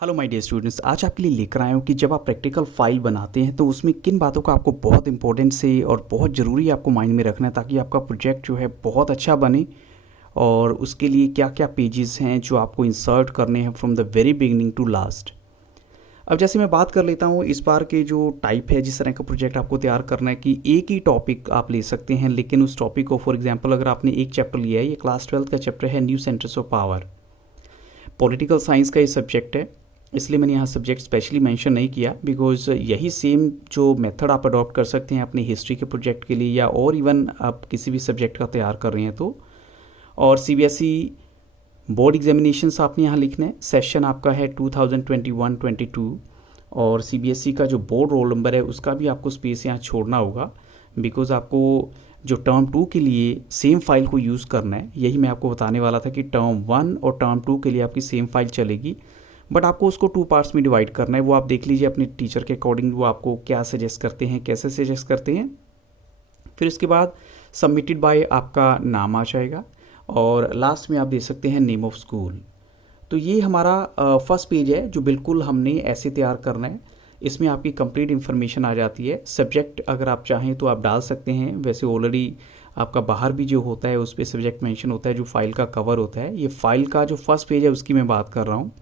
Hello my dear students, आज आपके लिए लेकर आया हूँ कि जब आप प्रैक्टिकल फाइल बनाते हैं तो उसमें किन बातों का आपको बहुत इंपॉर्टेंट से और बहुत ज़रूरी आपको माइंड में रखना है ताकि आपका प्रोजेक्ट जो है बहुत अच्छा बने। और उसके लिए क्या क्या पेजेस हैं जो आपको इंसर्ट करने हैं from the very beginning to last. अब जैसे मैं बात कर लेता हूँ इस बार के जो टाइप है, जिस तरह का प्रोजेक्ट आपको तैयार करना है कि एक ही टॉपिक आप ले सकते हैं, लेकिन उस टॉपिक को फॉर एग्जांपल अगर आपने एक चैप्टर लिया है, ये क्लास 12 का चैप्टर है new centres of power, political science का ये सब्जेक्ट है, इसलिए मैंने यहाँ सब्जेक्ट स्पेशली मेंशन नहीं किया बिकॉज यही सेम जो मेथड आप अडॉप्ट कर सकते हैं अपनी हिस्ट्री के प्रोजेक्ट के लिए या और इवन आप किसी भी सब्जेक्ट का तैयार कर रहे हैं तो। और सीबीएसई बोर्ड एग्जामिनेशंस आपने यहाँ लिखना है, सेशन आपका है 2021-22 और सीबीएसई का जो बोर्ड रोल नंबर है उसका भी आपको स्पेस यहाँ छोड़ना होगा बिकॉज आपको जो टर्म 2 के लिए सेम फाइल को यूज़ करना है। यही मैं आपको बताने वाला था कि टर्म 1 और टर्म 2 के लिए आपकी सेम फाइल चलेगी, बट आपको उसको 2 पार्ट्स में डिवाइड करना है। वो आप देख लीजिए अपने टीचर के अकॉर्डिंग वो आपको क्या सजेस्ट करते हैं, कैसे सजेस्ट करते हैं। फिर उसके बाद सबमिटेड बाय आपका नाम आ जाएगा और लास्ट में आप दे सकते हैं नेम ऑफ स्कूल। तो ये हमारा फर्स्ट पेज है जो बिल्कुल हमने ऐसे तैयार करना है। इसमें आपकी कंप्लीट इन्फॉर्मेशन आ जाती है। सब्जेक्ट अगर आप चाहें तो आप डाल सकते हैं, वैसे ऑलरेडी आपका बाहर भी जो होता है उस पर सब्जेक्ट मेंशन होता है, जो फाइल का कवर होता है। ये फाइल का जो फर्स्ट पेज है उसकी मैं बात कर रहा हूँ।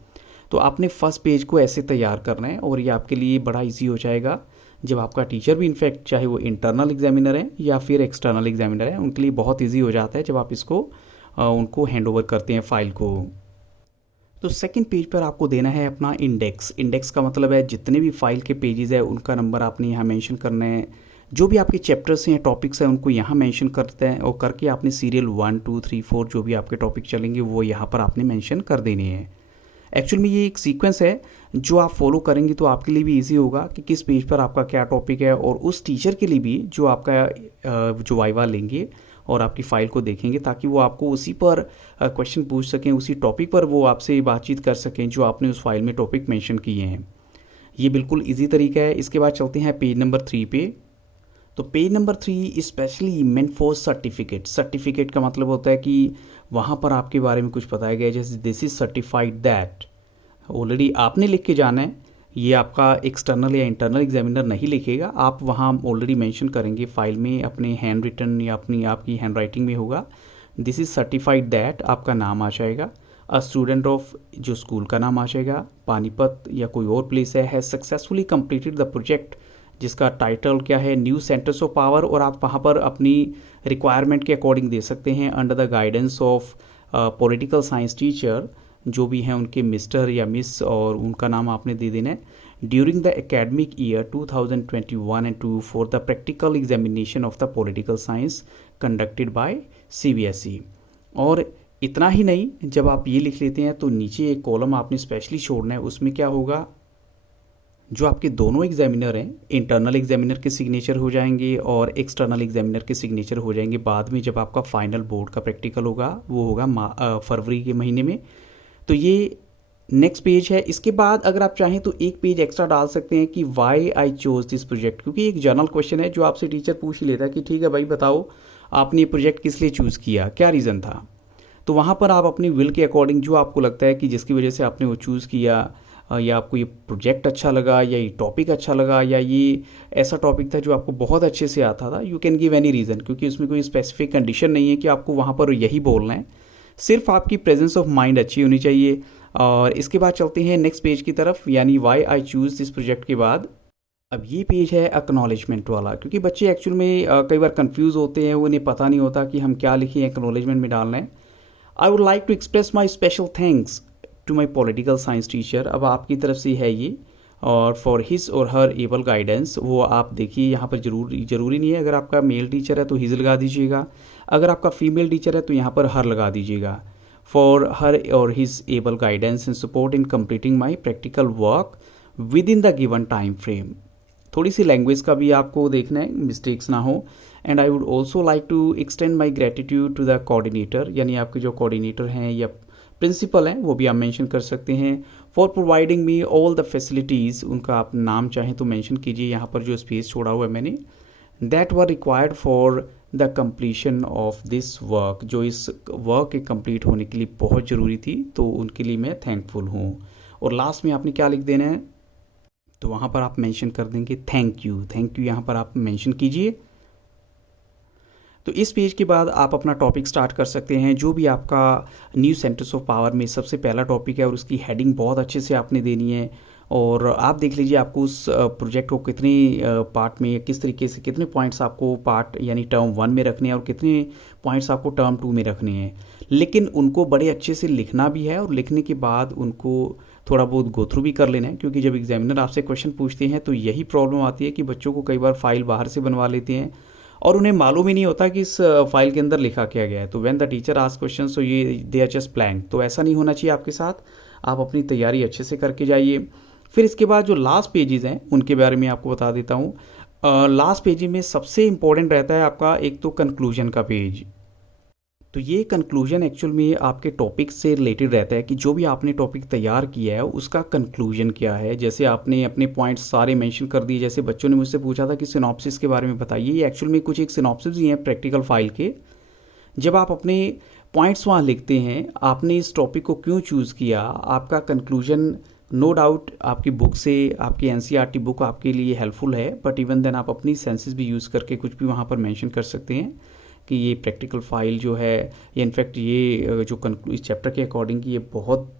तो आपने फर्स्ट पेज को ऐसे तैयार करना है और ये आपके लिए बड़ा इजी हो जाएगा जब आपका टीचर भी इनफैक्ट चाहे वो इंटरनल एग्जामिनर है या फिर एक्सटर्नल एग्जामिनर है, उनके लिए बहुत ईजी हो जाता है जब आप इसको उनको हैंड ओवर करते हैं फाइल को। तो सेकंड पेज पर आपको देना है अपना इंडेक्स। इंडेक्स का मतलब है जितने भी फाइल के पेजेस है उनका नंबर आपने यहाँ मेंशन करना है। जो भी आपके चैप्टर्स हैं, टॉपिक्स हैं, उनको यहाँ मेंशन करते हैं और करके आपने सीरियल 1 2 3 4 जो भी आपके टॉपिक चलेंगे वो यहाँ पर आपने मेंशन कर देने हैं। एक्चुअल में ये एक सीक्वेंस है जो आप फॉलो करेंगे तो आपके लिए भी इजी होगा कि किस पेज पर आपका क्या टॉपिक है, और उस टीचर के लिए भी जो आपका जो वाइवा लेंगे और आपकी फ़ाइल को देखेंगे ताकि वो आपको उसी पर क्वेश्चन पूछ सकें, उसी टॉपिक पर वो आपसे बातचीत कर सकें जो आपने उस फाइल में टॉपिक मेंशन किए हैं। ये बिल्कुल इजी तरीका है। इसके बाद चलते हैं पेज नंबर 3 पे। तो page number 3 specially meant for certificate. Certificate का मतलब होता है कि वहाँ पर आपके बारे में कुछ बताया गया है, जैसे this is certified that, already आपने लिख के जाना है। ये आपका एक्सटर्नल या इंटरनल एग्जामिनर नहीं लिखेगा, आप वहाँ ऑलरेडी मेंशन करेंगे फाइल में अपने हैंड रिटन या अपनी आपकी हैंड राइटिंग में होगा दिस इज़ सर्टिफाइड दैट, आपका नाम आ जाएगा। अ स्टूडेंट ऑफ, जो स्कूल का नाम आ जाएगा। पानीपत या कोई और प्लेस है सक्सेसफुली कंप्लीटेड द प्रोजेक्ट, जिसका टाइटल क्या है, न्यू सेंटर्स ऑफ पावर, और आप वहाँ पर अपनी रिक्वायरमेंट के अकॉर्डिंग दे सकते हैं under the guidance of political science teacher, जो भी हैं उनके मिस्टर या मिस, और उनका नाम आपने दे देना है। During the academic year 2021 and 2 for the practical examination of the political science conducted by CBSE. और इतना ही नहीं, जब आप ये लिख लेते हैं तो नीचे एक कॉलम आपने स्पेशली छोड़ना है। उसमें क्या होगा, जो आपके दोनों एग्जामिनर हैं, इंटरनल एग्जामिनर के सिग्नेचर हो जाएंगे और एक्सटर्नल एग्जामिनर के सिग्नेचर हो जाएंगे बाद में, जब आपका फाइनल बोर्ड का प्रैक्टिकल होगा, वो होगा फरवरी के महीने में। तो ये नेक्स्ट पेज है। इसके बाद अगर आप चाहें तो एक पेज एक्स्ट्रा डाल सकते हैं कि why I chose this project, क्योंकि एक जनरल क्वेश्चन है जो आपसे टीचर पूछ ही लेता है कि ठीक है भाई बताओ आपने ये प्रोजेक्ट किस लिए चूज़ किया, क्या रीज़न था। तो वहाँ पर आप अपनी विल के अकॉर्डिंग जो आपको लगता है कि जिसकी वजह से आपने वो चूज़ किया, या आपको ये प्रोजेक्ट अच्छा लगा, या ये टॉपिक अच्छा लगा, या ये ऐसा टॉपिक था जो आपको बहुत अच्छे से आता था, you can give any reason, क्योंकि उसमें कोई स्पेसिफिक कंडीशन नहीं है कि आपको वहाँ पर यही बोलना है, सिर्फ आपकी प्रेजेंस ऑफ माइंड अच्छी होनी चाहिए। और इसके बाद चलते हैं नेक्स्ट पेज की तरफ, यानी why I choose this project के बाद अब ये पेज है एक्नॉलेजमेंट वाला, क्योंकि बच्चे एक्चुअल में कई बार कंफ्यूज होते हैं, उन्हें पता नहीं होता कि हम क्या लिखें, एक्नॉलेजमेंट में डालना है। I would like to express my special thanks to my political science teacher. अब आपकी तरफ से है ये, और फॉर हिज और हर एबल गाइडेंस, वो आप देखिए यहाँ पर जरूरी नहीं है, अगर आपका मेल टीचर है तो हिज लगा दीजिएगा, अगर आपका फीमेल टीचर है तो यहाँ पर हर लगा दीजिएगा। फॉर हर और his able guidance and support in completing my practical work with in the given time frame. थोड़ी सी लैंग्वेज का भी आपको देखना है, मिस्टेक्स ना हो। And I would also like to extend my gratitude to the coordinator, यानी आपके जो कोऑर्डिनेटर हैं या प्रिंसिपल हैं वो भी आप मेंशन कर सकते हैं। For providing me all the facilities, उनका आप नाम चाहें तो मेंशन कीजिए यहाँ पर जो स्पेस छोड़ा हुआ है मैंने, that were required for the completion of this work, जो इस वर्क के कंप्लीट होने के लिए बहुत ज़रूरी थी, तो उनके लिए मैं थैंकफुल हूँ। और लास्ट में आपने क्या लिख देना है, तो वहाँ पर आप मेंशन कर देंगे थैंक यू। थैंक यू यहाँ पर आप मेंशन कीजिए। तो इस पेज के बाद आप अपना टॉपिक स्टार्ट कर सकते हैं। जो भी आपका न्यू सेंटर्स ऑफ पावर में सबसे पहला टॉपिक है और उसकी हेडिंग बहुत अच्छे से आपने देनी है। और आप देख लीजिए आपको उस प्रोजेक्ट को कितने पार्ट में, किस तरीके से कितने पॉइंट्स आपको पार्ट यानी टर्म 1 में रखने हैं और कितने पॉइंट्स आपको टर्म 2 में रखने हैं। लेकिन उनको बड़े अच्छे से लिखना भी है और लिखने के बाद उनको थोड़ा बहुत गो थ्रू भी कर लेना है, क्योंकि जब एग्जामिनर आपसे क्वेश्चन पूछते हैं तो यही प्रॉब्लम आती है कि बच्चों को कई बार फाइल बाहर से बनवा लेते हैं और उन्हें मालूम ही नहीं होता कि इस फाइल के अंदर लिखा क्या गया है। तो when the teacher ask question so ये दे आर जस्ट ब्लैंक। तो ऐसा नहीं होना चाहिए आपके साथ। आप अपनी तैयारी अच्छे से करके जाइए। फिर इसके बाद जो लास्ट पेजेस हैं उनके बारे में आपको बता देता हूँ। लास्ट पेज में सबसे इंपॉर्टेंट रहता है आपका एक तो कंक्लूजन का पेज। तो ये कंक्लूजन एक्चुअल में आपके टॉपिक से रिलेटेड रहता है कि जो भी आपने टॉपिक तैयार किया है उसका कंक्लूजन क्या है। जैसे आपने अपने पॉइंट्स सारे मेंशन कर दिए, जैसे बच्चों ने मुझसे पूछा था कि सिनॉप्सिस के बारे में बताइए, ये एक्चुअल में कुछ एक सिनॉप्सिस ही हैं प्रैक्टिकल फाइल के। जब आप अपने पॉइंट्स वहाँ लिखते हैं, आपने इस टॉपिक को क्यों चूज़ किया, आपका कंक्लूजन नो डाउट आपकी बुक से, आपकी एनसीईआरटी बुक आपके लिए हेल्पफुल है, बट इवन देन आप अपनी सेंसेस भी यूज़ करके कुछ भी वहाँ पर मेंशन कर सकते हैं कि ये प्रैक्टिकल फाइल जो है, ये इनफैक्ट ये जो इस चैप्टर के अकॉर्डिंग ये बहुत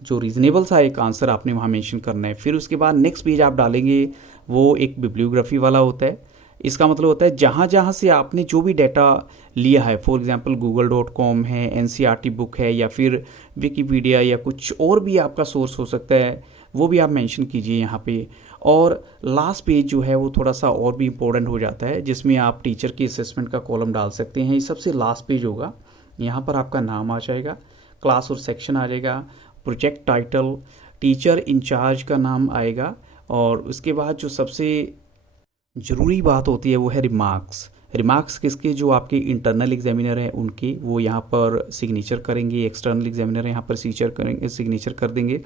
जो रीजनेबल सा एक आंसर आपने वहाँ मेंशन करना है। फिर उसके बाद नेक्स्ट पेज आप डालेंगे वो एक बिब्लियोग्राफी वाला होता है। इसका मतलब होता है जहाँ जहाँ से आपने जो भी डाटा लिया है, फॉर एग्जांपल google.com है, एनसीईआरटी बुक है, या फिर विकीपीडिया या कुछ और भी आपका सोर्स हो सकता है, वो भी आप मेंशन कीजिए यहाँ पे। और लास्ट पेज जो है वो थोड़ा सा और भी इम्पोर्टेंट हो जाता है, जिसमें आप टीचर की असेसमेंट का कॉलम डाल सकते हैं। ये सबसे लास्ट पेज होगा। यहाँ पर आपका नाम आ जाएगा, क्लास और सेक्शन आ जाएगा, प्रोजेक्ट टाइटल, टीचर इंचार्ज का नाम आएगा, और उसके बाद जो सबसे ज़रूरी बात होती है वो है रिमार्क्स। रिमार्क्स किसके, जो आपके इंटरनल एग्जामिनर हैं उनके, वो यहाँ पर सिग्नेचर करेंगे। एक्सटर्नल एग्जामिनर यहाँ पर सिग्नेचर कर देंगे।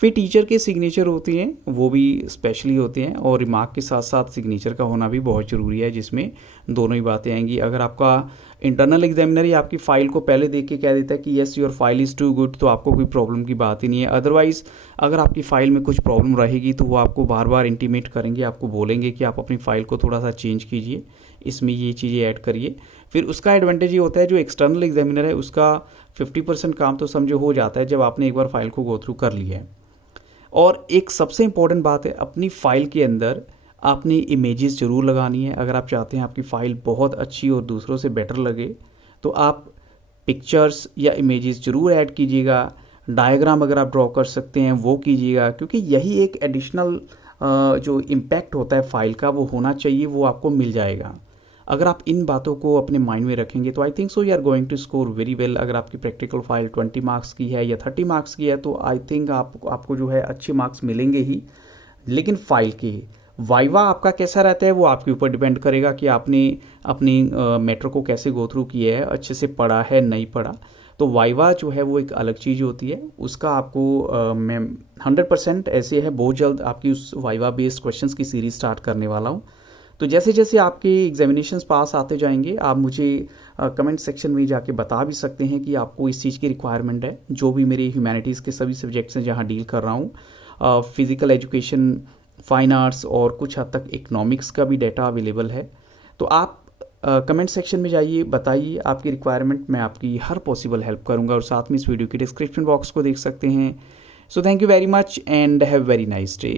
फिर टीचर के सिग्नेचर होते हैं वो भी स्पेशली होते हैं, और रिमार्क के साथ साथ सिग्नेचर का होना भी बहुत ज़रूरी है, जिसमें दोनों ही बातें आएंगी। अगर आपका इंटरनल एग्जामिनर ही आपकी फ़ाइल को पहले देख के कह देता है कि yes your file is too good, तो आपको कोई प्रॉब्लम की बात ही नहीं है। अदरवाइज़ अगर आपकी फ़ाइल में कुछ प्रॉब्लम रहेगी तो वो आपको बार बार इंटीमेट करेंगे, आपको बोलेंगे कि आप अपनी फ़ाइल को थोड़ा सा चेंज कीजिए, इसमें ये चीज़ें ऐड करिए। फिर उसका एडवांटेज ये होता है, जो एक्सटर्नल एग्जामिनर है उसका 50% काम तो समझो हो जाता है जब आपने एक बार फाइल को गो थ्रू कर लिया है। और एक सबसे इम्पॉर्टेंट बात है, अपनी फ़ाइल के अंदर आपने इमेजेस ज़रूर लगानी है। अगर आप चाहते हैं आपकी फ़ाइल बहुत अच्छी और दूसरों से बेटर लगे, तो आप पिक्चर्स या इमेजेस ज़रूर ऐड कीजिएगा। डायग्राम अगर आप ड्रॉ कर सकते हैं वो कीजिएगा, क्योंकि यही एक एडिशनल जो इम्पैक्ट होता है फाइल का वो होना चाहिए, वो आपको मिल जाएगा। अगर आप इन बातों को अपने माइंड में रखेंगे तो I think so you are going to score very well. अगर आपकी प्रैक्टिकल फाइल 20 मार्क्स की है या 30 मार्क्स की है तो आई थिंक आपको जो है अच्छे मार्क्स मिलेंगे ही। लेकिन फाइल के वाइवा आपका कैसा रहता है वो आपके ऊपर डिपेंड करेगा कि आपने अपनी मैटर को कैसे गो थ्रू किया है, अच्छे से पढ़ा है नहीं पढ़ा। तो वाइवा जो है वो एक अलग चीज़ होती है, उसका आपको मैं 100% ऐसे है बहुत जल्द आपकी उस वाइवा बेस्ड क्वेश्चंस की सीरीज स्टार्ट करने वाला हूँ। तो जैसे जैसे आपके एग्जामिनेशंस पास आते जाएंगे, आप मुझे कमेंट सेक्शन में जाके बता भी सकते हैं कि आपको इस चीज़ की रिक्वायरमेंट है। जो भी मेरे ह्यूमैनिटीज़ के सभी सब्जेक्ट्स हैं जहाँ डील कर रहा हूँ, फिज़िकल एजुकेशन, फाइन आर्ट्स और कुछ हद तक इकोनॉमिक्स का भी डाटा अवेलेबल है। तो आप कमेंट सेक्शन में जाइए, बताइए आपकी रिक्वायरमेंट, मैं आपकी हर पॉसिबल हेल्प करूँगा। और साथ में इस वीडियो के डिस्क्रिप्शन बॉक्स को देख सकते हैं। So thank you very much and have very nice day.